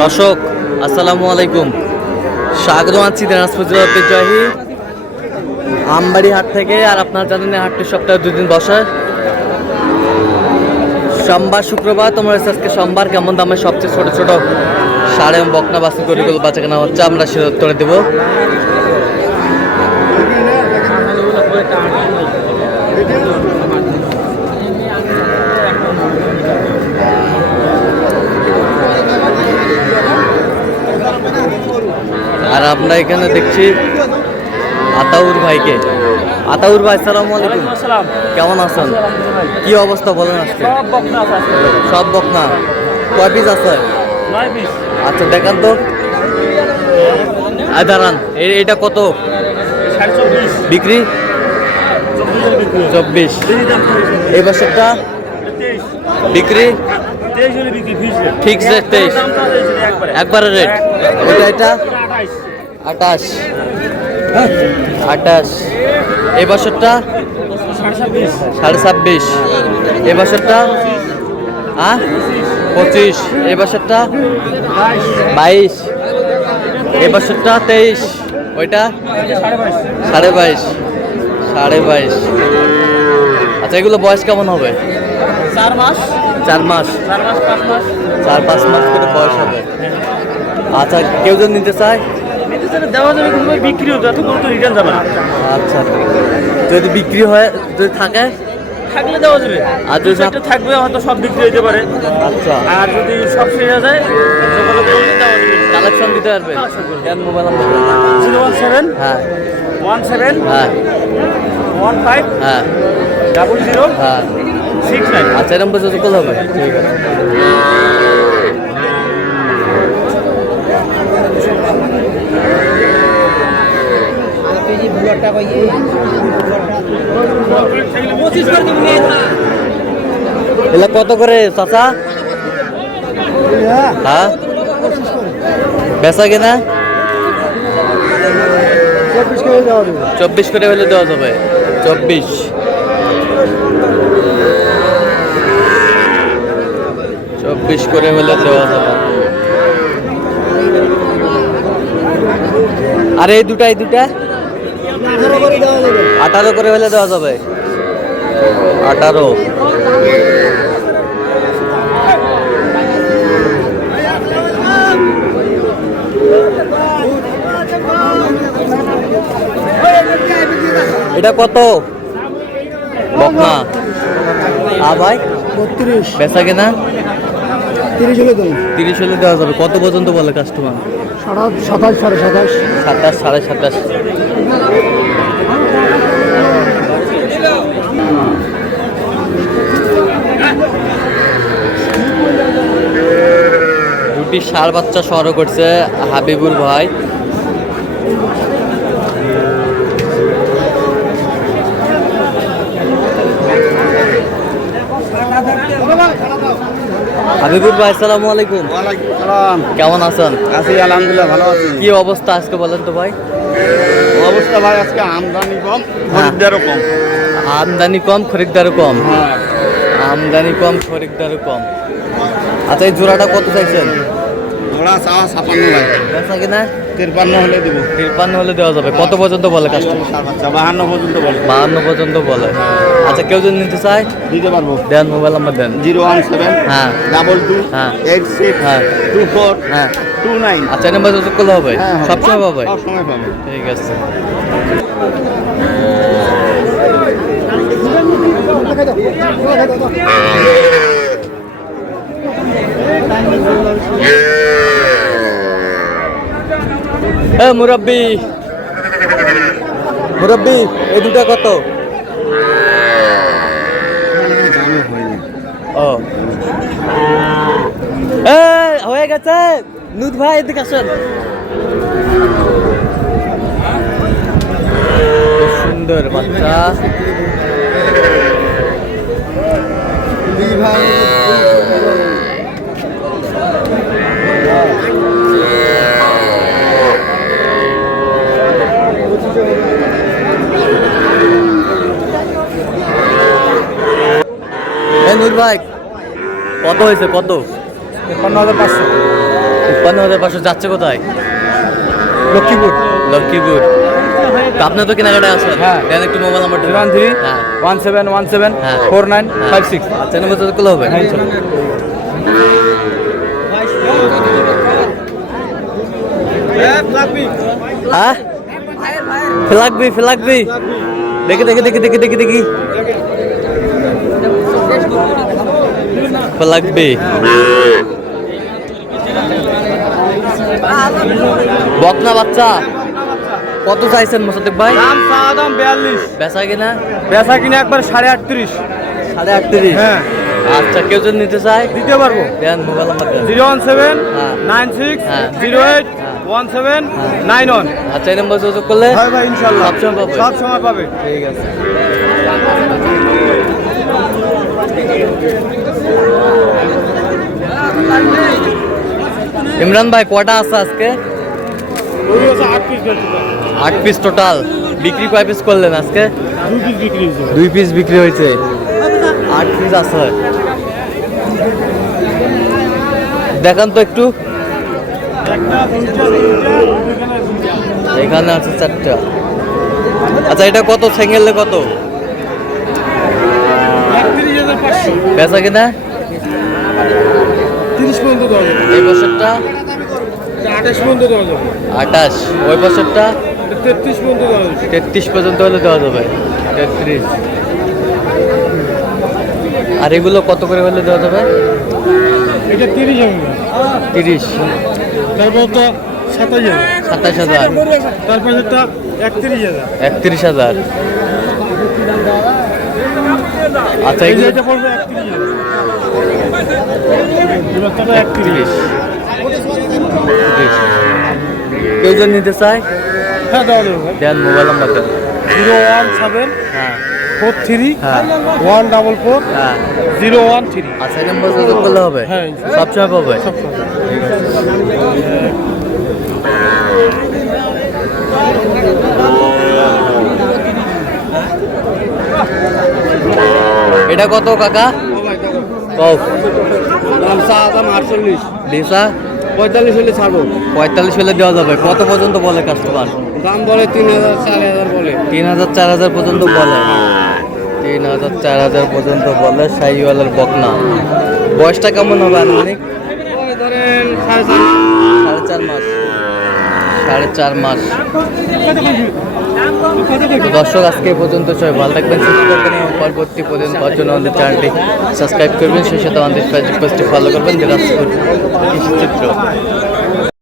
দর্শক আসসালামু আলাইকুম, স্বাগত আছি দিনাজপুর জেলার ঐতিহ্যবাহী আমবাড়ি হাট থেকে। আর আপনারা জানেন এই হাটটি সপ্তাহে 2 দিন বসে, সোমবার শুক্রবার। তোমরা আজকে সোমবার কেমন দামে সবচেয়ে ছোট ছোট সাড়ে বকনা বাসি গরুগুলো বাচ্চা কেনা হচ্ছে আমরা সে উত্তরে দেবো। আর আমরা এখানে দেখছি আতাউর ভাইকে। আতাউর ভাই আসসালামু আলাইকুম, কেমন আছেন? কি অবস্থা বলেন আজকে? সব বকনা কয় পিস আছে? আচ্ছা দেখান তো, দাঁড়ান। এইটা কত বিক্রি? 24। এই বছরটা বিক্রি ফিক্স রেট 23, একবারে রেট। এটা 28। এই বছরটা 26.5। এই বছরটা 25। এই বছরটা 22। এই বছরটা 23। ওইটা 22.5। আচ্ছা এগুলো বয়স কেমন হবে? 4 মাস 4-5 মাস করে বয়স হবে। আচ্ছা কেউ যদি নিতে চায় দেওয়া যাবে, কিন্তু বিক্রি হতো এত কোনো তো রিটার্ন যাবে না। আচ্ছা যদি বিক্রি হয়, যদি থাকলে দেওয়া যাবে, আর যদি একটা থাকবে হয়তো সব বিক্রি হতে পারে। আচ্ছা আর যদি সব শেষ হয়ে যায় কালেকশন দিতে পারবে। মোবাইল নাম্বার 017 হ্যাঁ 17 হ্যাঁ 15 হ্যাঁ 00 হ্যাঁ 69। আচ্ছা এরকম পর্যন্ত কল হবে, ঠিক আছে। এগুলো কত করে চাচা? হ্যাঁ বেচা কিনা 24 করে হলে দেওয়া যাবে। 24 করে হলে দেওয়া যাবে। আর এই দুটা 18 করে হলে দেওয়া যাবে। 18। এটা কত বকনা? ভাই 32। বেচা কিনা 30 হলে দেবো। 30 হলে দেওয়া যাবে। কত পর্যন্ত বলে কাস্টমার? 27, 27.5। 27, 27.5। দুটি ষাঁড় বাচ্চা সংগ্রহ করছে হাবিবুর ভাই। হাবিবুর ভাই আসসালামু আলাইকুম। কেমন আছেন? আছি আলহামদুলিল্লাহ, ভালো আছি। কি অবস্থা আজকে বলেন তো ভাই? অবস্থা ভাই আজকে আমদানি কম, খরিদ্দারও কম। আমদানি কম খরিদ্দারও কম। আমদানি কম খরিদ্দারও কম। আচ্ছা এই জোড়াটা কত চাইছেন? ওরা চাওয়া 56 ভাই। বেচা কিনা 53 হলে দেবো। 53 হলে দেওয়া যাবে। কত পর্যন্ত বলে কাস্টমার? 52 পর্যন্ত বলে। 52 পর্যন্ত বলে। আচ্ছা কেউ যদি নিতে চায় দিতে পারবো। দেন, মোবাইল নাম্বার দেন। 017 হ্যাঁ 22 হ্যাঁ 86 হ্যাঁ 24 হ্যাঁ 29। আচ্ছা এই নাম্বার যোগ করলে হবে? হ্যাঁ, হবে। সবসময় পাবে? সব সময় পাবে। ঠিক আছে। মুরব্বি এই দুটা কত? ও হয়ে গেছে। নুত ভাই এদিকে আসেন। সুন্দর বাচ্চা। নূর ভাই কত হয়েছে? কত? 53,500। 53,500 যাচ্ছে কোথায়? লক্ষ্মীপুর লক্ষ্মীপুর। তো আপনি তো কেনাকাটা আছেন, হ্যাঁ। দেন একটু মোবাইল নাম্বারটা। 3 হ্যাঁ 1717 হ্যাঁ। 4956। আচ্ছা নম্বর তো করলে হবে। হ্যাঁ ইনশাল্লাহ। হ্যাঁ ফেলাকবি দেখি ফেলাকবি বকনা বাচ্চা কত চাইছেন মোসাদ্দেক ভাই? দাম চাওয়া দাম 42, বেচা কিনা বেচা কিনে একবার 38.5। 38.5। হ্যাঁ আচ্ছা কেউ যদি নিতে চায় দিতে পারবো। দেন মোবাইল নাম্বার দেন। 017 হ্যাঁ। 96 হ্যাঁ। 08 17 91। আচ্ছা এই নম্বর যোগাযোগ করলে হয় ভাই ইনশাল্লাহ সবসময় পাবে। সব সময় পাবে। ঠিক আছে। ইমরান ভাই কটা আছে আজকে? 8 পিস টোটাল। বিক্রি কয় পিস করলেন আজকে? 2 পিস বিক্রি হয়েছে। 8 পিস আছে। দেখান তো একটু। এখানে আছে 4টা। আচ্ছা এটা কত সিঙ্গেলে কত? 31,500। বেচা কিনা 30 পর্যন্ত দেওয়া যাবে। এই বছরটা 28 পর্যন্ত দেওয়া যাবে। 28, ওই বছরটা 33 পর্যন্ত দেওয়া যাবে। 33 পর্যন্ত হলে দেওয়া যাবে। 33। আর এগুলো কত করে হলে দেওয়া যাবে? এটা 30 হবে। 30, তারপর তো 27,000। 27,000, তারপর এটা 31,000। 31,000। আচ্ছা এই যে এগুলো এটা পড়বে 31,000। এবার তো 31। 30। কেউ যদি নিতে চায় হ্যাঁ দেওয়া যাবে ভাই। দেন মোবাইল নাম্বার দেন। 017 হ্যাঁ 43 হ্যাঁ 144 হ্যাঁ। 013। আচ্ছা এই নম্বর যোগাযোগ করলে হবে? হ্যাঁ, সবসময় পাবে। এটা কত কাকা? কও। দাম চাওয়া দাম 48। দিশা 45 হলে ছাড়বো। 45 হলে দেওয়া যাবে। কত পর্যন্ত বলে কাস্টমার? দাম বলে 3,000 4,000 বলে। 3,000 4,000 পর্যন্ত বলে। 3,000 4,000 পর্যন্ত বলে। শাহিওয়ালের বকনা। বয়সটা কেমন হবে আনুমানিক? ওই ধরেন 4.5 4.5 মাস। 4.5 মাস। তো দর্শক আজকে এই পর্যন্ত সবাই ভালো থাকবেন, সুস্থ থাকবেন এবং পরবর্তী প্রতিদিন পাওয়ার জন্য আমাদের চ্যানেলটি সাবস্ক্রাইব করবেন, সেই সাথে আমাদের ফেসবুক পেজটি ফলো করবেন। দিনাজপুর কৃষি চিত্র।